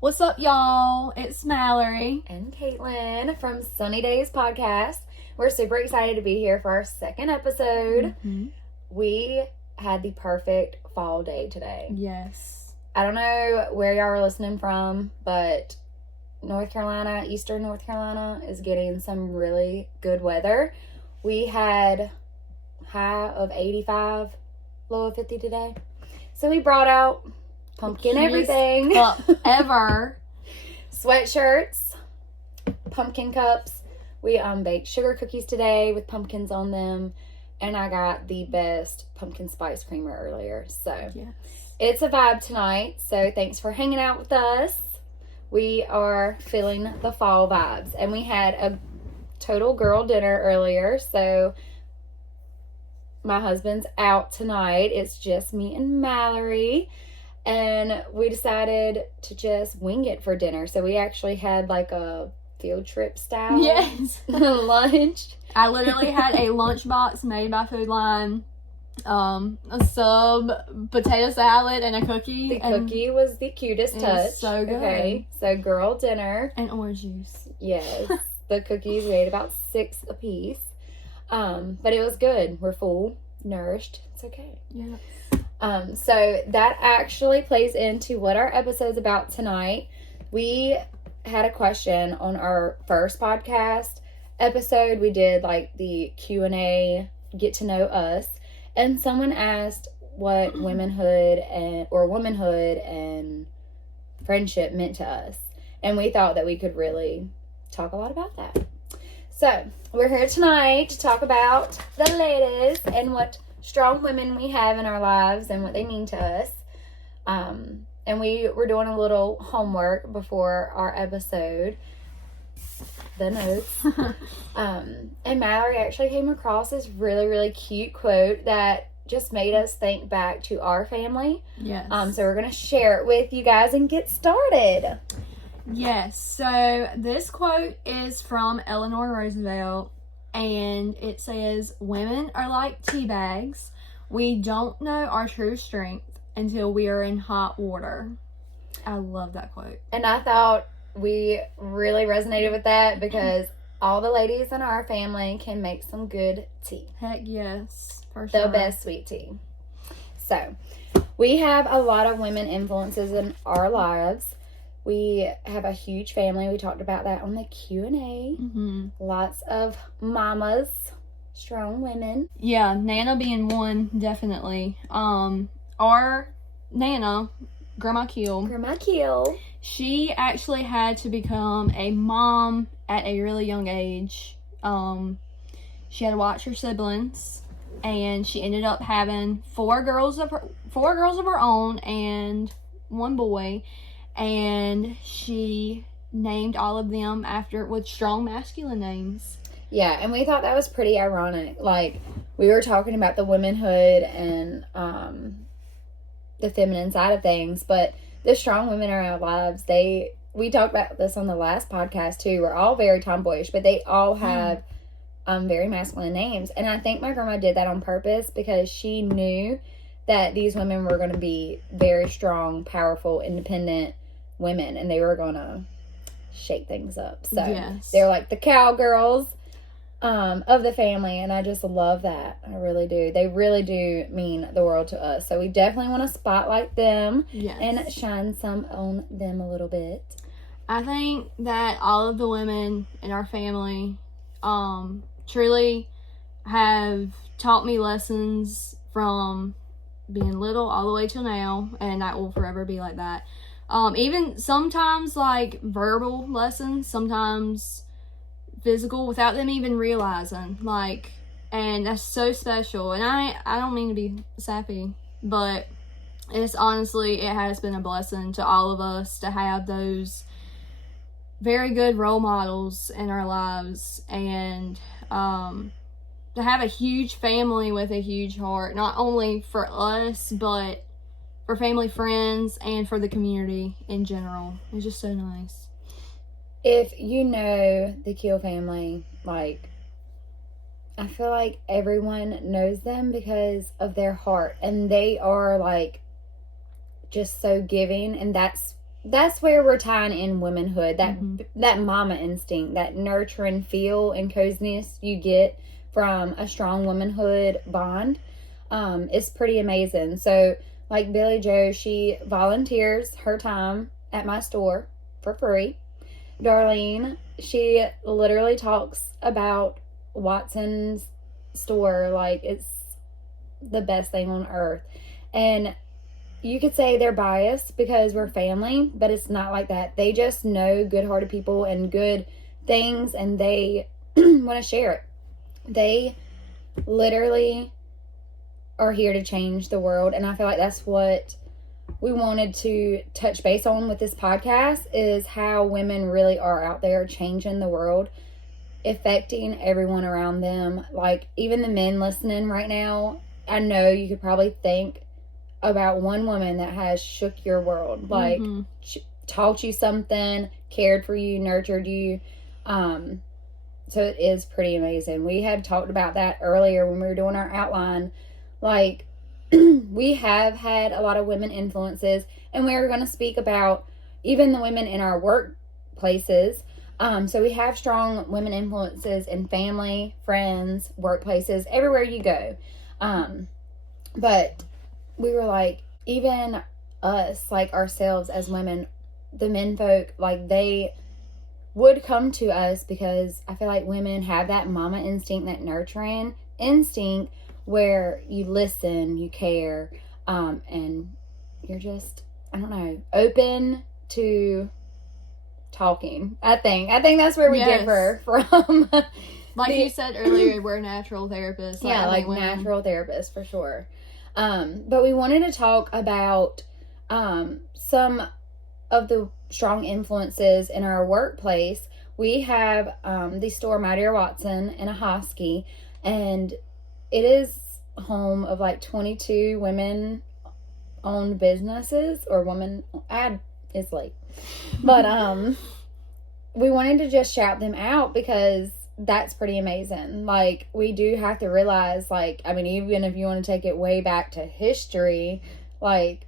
What's up, y'all? It's Mallory. And Caitlin from Sunny Days Podcast. We're super excited to be here for our second episode. Mm-hmm. We had the perfect fall day today. Yes. I don't know where y'all are listening from, but North Carolina, Eastern North Carolina is getting some really good weather. We had high of 85, low of 50 today. So we brought out pumpkin everything. Ever. Sweatshirts, pumpkin cups. We baked sugar cookies today with pumpkins on them. And I got the best pumpkin spice creamer earlier. So yes. It's a vibe tonight. So thanks for hanging out with us. We are feeling the fall vibes. And we had a total girl dinner earlier. So my husband's out tonight. It's just me and Mallory. And we decided to just wing it for dinner. So we actually had like a field trip style lunch. I literally had a lunchbox made by Food Line, a sub potato salad, and a cookie. The cookie was the cutest touch. So good. Okay, so girl dinner. And orange juice. Yes. The cookies weighed about 6 apiece. But it was good. We're full, nourished. It's okay. Yeah. So that actually plays into what our episode's about tonight. We had a question on our first podcast episode. We did like the Q&A, get to know us, and someone asked what womanhood and friendship meant to us. And we thought that we could really talk a lot about that. So we're here tonight to talk about the ladies and what strong women we have in our lives and what they mean to us. And we were doing a little homework before our episode, the notes. And Mallory actually came across this really, really cute quote that just made us think back to our family. Yes. So we're going to share it with you guys and get started. Yes. So this quote is from Eleanor Roosevelt. And it says, "Women are like tea bags. We don't know our true strength until we are in hot water." I love that quote. And I thought we really resonated with that because all the ladies in our family can make some good tea. Heck yes, for sure. The best sweet tea. So, we have a lot of women influences in our lives. We have a huge family. We talked about that on the Q&A. Mm-hmm. Lots of mamas, strong women. Yeah, Nana being one, definitely. Our Nana, Grandma Keel, she actually had to become a mom at a really young age. She had to watch her siblings, and she ended up having four girls of her own and one boy. And she named all of them with strong masculine names. Yeah, and we thought that was pretty ironic. Like, we were talking about the womanhood and the feminine side of things, but the strong women in our lives, we talked about this on the last podcast too. We're all very tomboyish, but they all have very masculine names. And I think my grandma did that on purpose because she knew that these women were going to be very strong, powerful, independent women, and they were going to shake things up. So yes. They're like the cowgirls of the family, and I just love that. I really do. They really do mean the world to us. So we definitely want to spotlight them and shine some on them a little bit. I think that all of the women in our family truly have taught me lessons from being little all the way till now, and that will forever be like that. Even sometimes like verbal lessons, sometimes physical, without them even realizing. And that's so special. And I don't mean to be sappy, but it has been a blessing to all of us to have those very good role models in our lives, and to have a huge family with a huge heart, not only for us, but for family, friends, and for the community in general. It's just so nice. If you know the Keel family, I feel like everyone knows them because of their heart, and they are just so giving, and that's that's where we're tying in womanhood, that Mhm. that mama instinct, that nurturing feel and coziness you get from a strong womanhood bond, is pretty amazing. So, like Billy Joe, she volunteers her time at my store for free. Darlene, she literally talks about Watson's store like it's the best thing on earth. And you could say they're biased because we're family, but it's not like that. They just know good-hearted people and good things, and they want to share it. They literally are here to change the world, and I feel like that's what we wanted to touch base on with this podcast, is how women really are out there changing the world, affecting everyone around them. Like, even the men listening right now, I know you could probably think about one woman that has shook your world, like taught you something, cared for you, nurtured you. So it is pretty amazing. We had talked about that earlier when we were doing our outline. Like, we have had a lot of women influences, and we're going to speak about even the women in our workplaces. So we have strong women influences in family, friends, workplaces, everywhere you go. But we were like, even us, like ourselves as women, the men folk, like they would come to us because I feel like women have that mama instinct, that nurturing instinct where you listen, you care, and you're just, I don't know, open to talking. I think that's where we differ from. Like you said earlier, we're natural therapists. Yeah, like natural therapists for sure. But we wanted to talk about some of the strong influences in our workplace. We have the store My Dear Watson in Ahoskie, and it is home of like 22 women owned businesses, or woman ad is late. But we wanted to just shout them out because that's pretty amazing. Like, we do have to realize, like, I mean, even if you want to take it way back to history, like,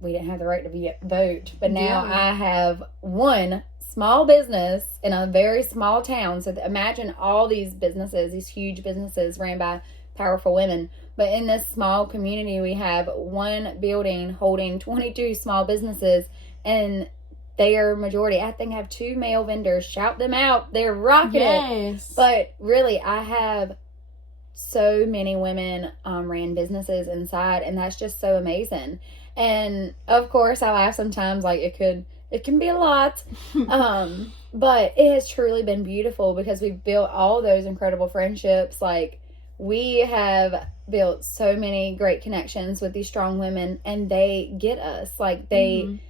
we didn't have the right to vote, but now I have one small business in a very small town. So imagine all these businesses, these huge businesses ran by powerful women. But in this small community, we have one building holding 22 small businesses, and they are majority. I think I have 2 male vendors. Shout them out. They're rocking it. But really, I have so many women ran businesses inside, and that's just so amazing. And of course, I laugh sometimes, like it can be a lot. But it has truly been beautiful because we've built all those incredible friendships. Like, we have built so many great connections with these strong women, and they get us. Like, they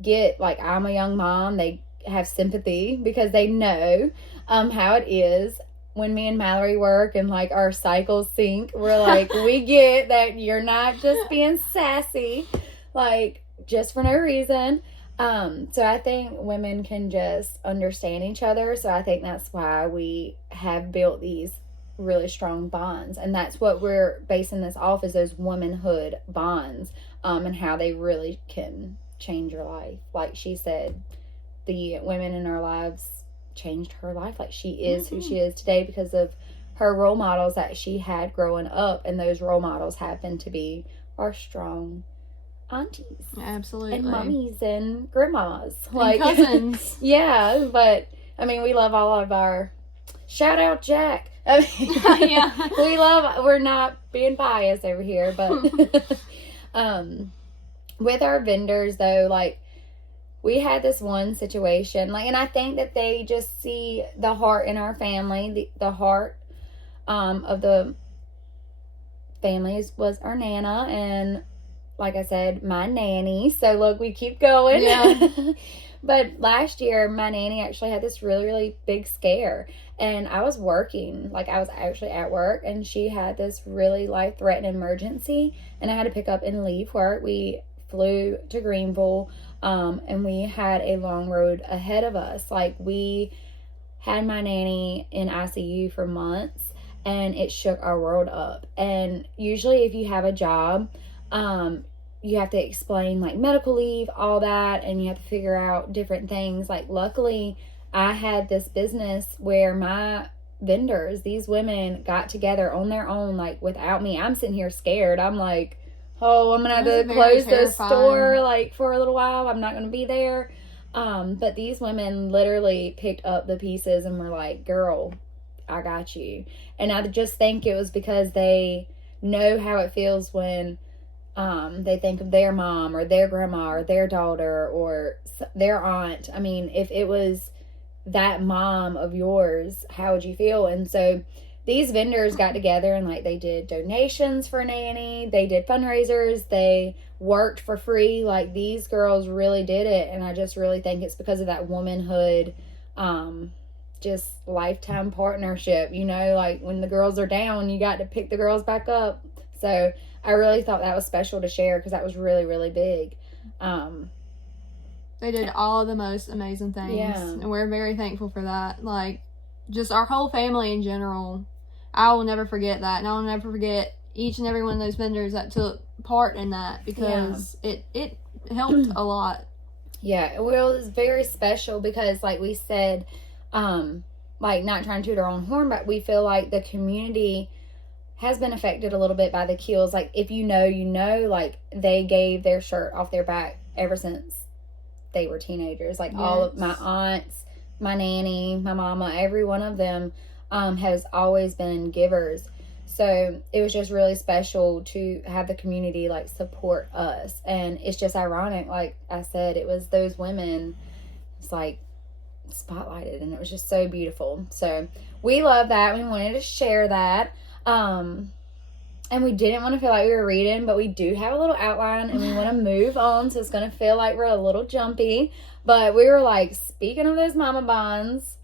get, like, I'm a young mom. They have sympathy because they know how it is when me and Mallory work and like our cycles sync. We're like, we get that you're not just being sassy, like, just for no reason. So I think women can just understand each other. So I think that's why we have built these really strong bonds, and that's what we're basing this off, is those womanhood bonds, and how they really can change your life. Like she said, the women in our lives changed her life. Like, she is who she is today because of her role models that she had growing up, and those role models happen to be our strong aunties, absolutely, and mummies and grandmas, like and cousins. Yeah, but I mean, we love all of our shout out Jack. I mean, yeah, we're not being biased over here, but with our vendors though, like, we had this one situation, like, and I think that they just see the heart in our family. The heart of the families was our Nana, and like I said, my nanny. So look, we keep going. Yeah. But last year, my nanny actually had this really, really big scare, and I was working. Like, I was actually at work, and she had this really life-threatening emergency, and I had to pick up and leave work. We flew to Greenville. And we had a long road ahead of us. Like, we had my nanny in ICU for months, and it shook our world up. And usually if you have a job, you have to explain like medical leave, all that, and you have to figure out different things. Like, luckily, I had this business where my vendors, these women, got together on their own, like without me. I'm sitting here scared. I'm like, oh, I'm gonna have to close the store like for a little while. I'm not gonna be there. But these women literally picked up the pieces and were like, girl, I got you. And I just think it was because they know how it feels when they think of their mom or their grandma or their daughter or their aunt. I mean, if it was that mom of yours, how would you feel? And so these vendors got together and like they did donations for Nanny, they did fundraisers, they worked for free. Like, these girls really did it, and I just really think it's because of that womanhood, just lifetime partnership. You know, like when the girls are down, you got to pick the girls back up. So I really thought that was special to share because that was really, really big. They did all the most amazing things. Yeah. And we're very thankful for that. Like, just our whole family in general. I will never forget that. And I will never forget each and every one of those vendors that took part in that, because it helped a lot. Yeah, well, it was very special because, like we said, like, not trying to toot our own horn, but we feel like the community has been affected a little bit by the kills. Like, if you know, like, they gave their shirt off their back ever since they were teenagers. Like, all of my aunts, my nanny, my mama, every one of them has always been givers. So it was just really special to have the community like support us. And it's just ironic, like I said, it was those women, it's like spotlighted, and it was just so beautiful. So we love that. We wanted to share that. And we didn't want to feel like we were reading, but we do have a little outline and we want to move on. So it's going to feel like we're a little jumpy, but we were like, speaking of those mama bonds,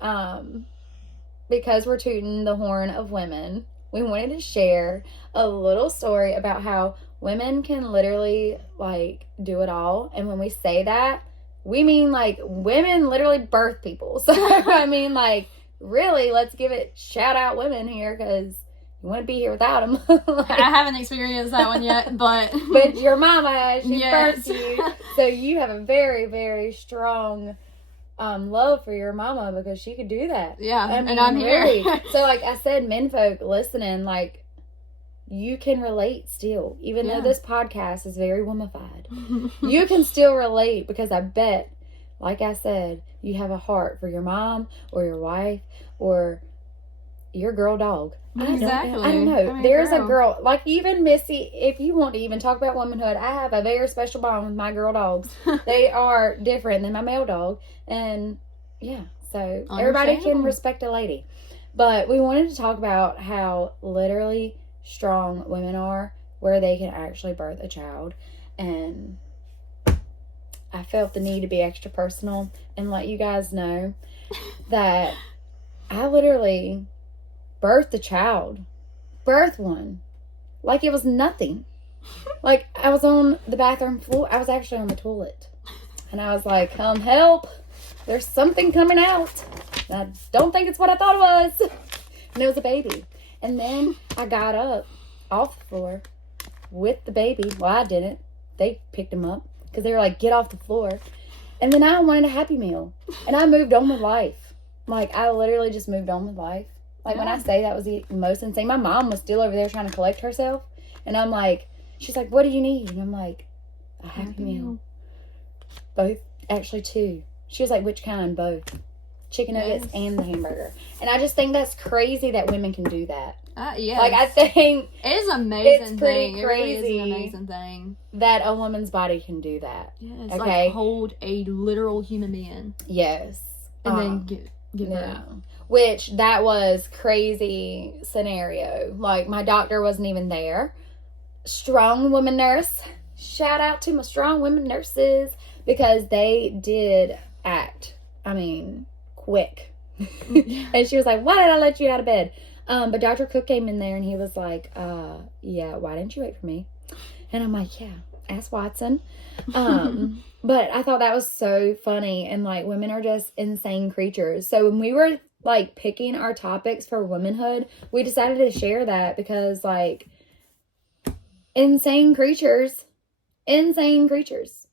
because we're tooting the horn of women, we wanted to share a little story about how women can literally like do it all. And when we say that, we mean like women literally birth people. So I mean, like, really, let's give it shout out women here, because you wouldn't be here without them. Like, I haven't experienced that one yet, but your mama has. She birthed you, so you have a very, very strong love for your mama because she could do that. Yeah, I mean, and I'm really here. So, like I said, menfolk listening, like, you can relate still, even though this podcast is very womanified. You can still relate, because I bet, like I said, you have a heart for your mom or your wife or your girl dog. Exactly. I don't know. I mean, there's a girl, like even Missy, if you want to even talk about womanhood, I have a very special bond with my girl dogs. They are different than my male dog. And yeah, so everybody can respect a lady. But we wanted to talk about how literally strong women are, where they can actually birth a child. And I felt the need to be extra personal and let you guys know that I literally birthed a child. Birthed one. Like it was nothing. Like, I was on the bathroom floor. I was actually on the toilet. And I was like, help. There's something coming out. And I don't think it's what I thought it was. And it was a baby. And then I got up off the floor with the baby. Well, I didn't. They picked him up because they were like, get off the floor. And then I wanted a Happy Meal. And I moved on with life. Like, I literally just moved on with life. Like, when I say that was the most insane, my mom was still over there trying to collect herself. And I'm like, she's like, what do you need? And I'm like, a Happy Meal. Both, actually 2. She was like, which kind? Both. Chicken nuggets and the hamburger. And I just think that's crazy that women can do that. Yes. Like, I think it is an amazing it's pretty thing. Crazy. It really is an amazing thing that a woman's body can do that. Yes. Okay. Like, hold a literal human being. Yes. And then give her out. Which, that was crazy scenario. Like, my doctor wasn't even there. Strong woman nurse. Shout out to my strong women nurses, because they did act, I mean, quick. And she was like, why did I let you out of bed? But Dr. Cook came in there and he was like, yeah, why didn't you wait for me? And I'm like, yeah, ask Watson. But I thought that was so funny. And like, women are just insane creatures. So when we were like picking our topics for womanhood, we decided to share that because like, insane creatures insane creatures.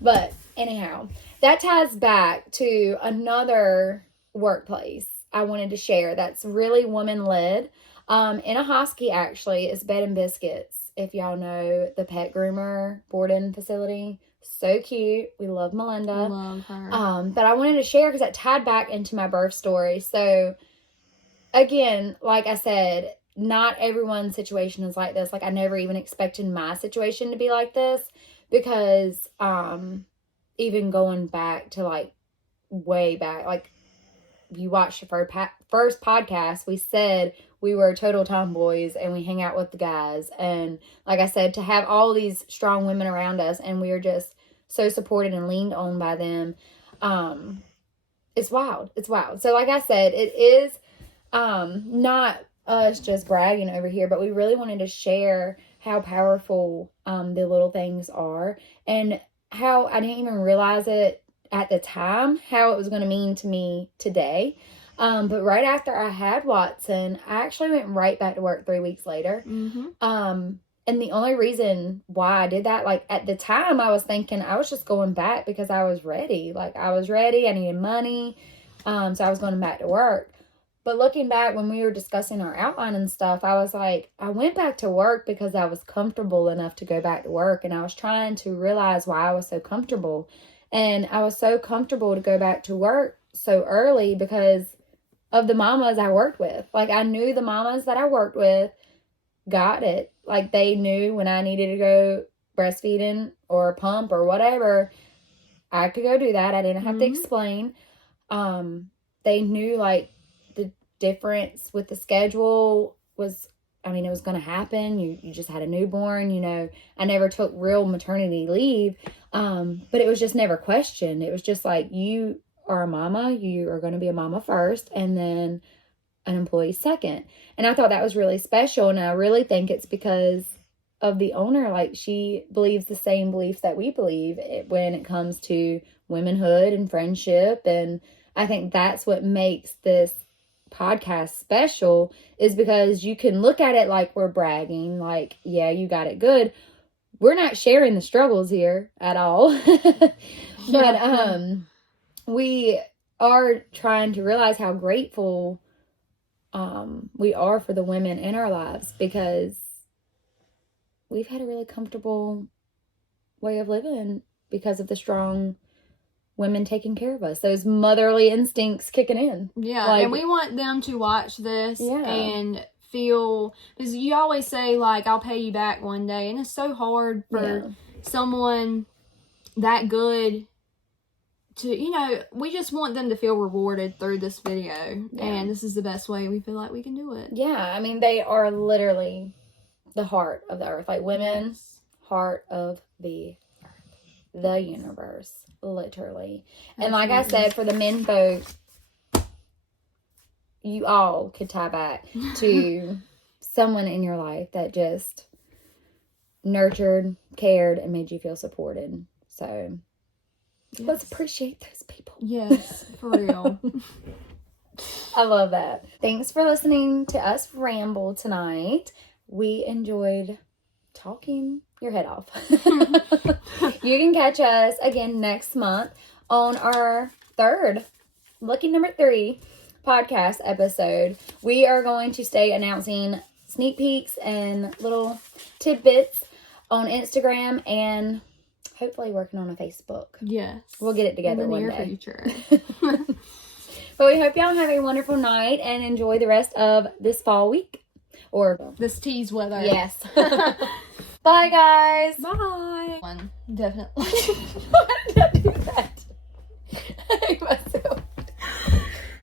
But anyhow, that ties back to another workplace I wanted to share that's really woman-led. In a Hosky, actually, it's Bed and Biscuits. If y'all know the pet groomer boarding facility. So cute. We love Melinda. Love her. But I wanted to share because that tied back into my birth story. So, again, like I said, not everyone's situation is like this. Like, I never even expected my situation to be like this because even going back to, like, way back, like, you watched the first podcast, we said we were total tomboys and we hang out with the guys. And like I said, to have all these strong women around us and we are just so supported and leaned on by them, it's wild. It's wild. So like I said, it is not us just bragging over here, but we really wanted to share how powerful the little things are and how I didn't even realize it at the time, how it was going to mean to me today. But right after I had Watson, I actually went right back to work 3 weeks later. And the only reason why I did that, like at the time I was thinking I was just going back because I was ready. Like I was ready. I needed money. So I was going back to work. But looking back when we were discussing our outline and stuff, I was like, I went back to work because I was comfortable enough to go back to work. And I was trying to realize why I was so comfortable. And I was so comfortable to go back to work so early because of the mamas I worked with. Like I knew the mamas that I worked with got it. Like they knew when I needed to go breastfeeding or pump or whatever, I could go do that. I didn't have to explain. They knew like the difference with the schedule was, I mean, it was going to happen. You just had a newborn, you know. I never took real maternity leave, but it was just never questioned. It was just like, you are a mama, you are going to be a mama first, and then an employee second. And I thought that was really special, and I really think it's because of the owner. Like, she believes the same beliefs that we believe when it comes to womanhood and friendship, and I think that's what makes this podcast special, is because you can look at it like we're bragging, like, yeah, you got it good. We're not sharing the struggles here at all. But we are trying to realize how grateful we are for the women in our lives, because we've had a really comfortable way of living because of the strong women taking care of us, those motherly instincts kicking in. Yeah, like, and we want them to watch this and feel, because you always say, like, I'll pay you back one day, and it's so hard for someone that good to, you know, we just want them to feel rewarded through this video, and this is the best way we feel like we can do it. Yeah, I mean, they are literally the heart of the earth, like women, heart of the earth, the universe, literally. And like I said, for the men folk, you all could tie back to someone in your life that just nurtured, cared, and made you feel supported. So let's appreciate those people. Yes, for real. I love that. Thanks for listening to us ramble tonight. We enjoyed talking your head off. You can catch us again next month on our lucky number 3 podcast episode. We are going to stay announcing sneak peeks and little tidbits on Instagram, and hopefully working on a Facebook. Yes. We'll get it together one day. In the near future. But we hope y'all have a wonderful night and enjoy the rest of this fall week. Or this tease weather. Yes. Bye, guys. Bye. One, definitely.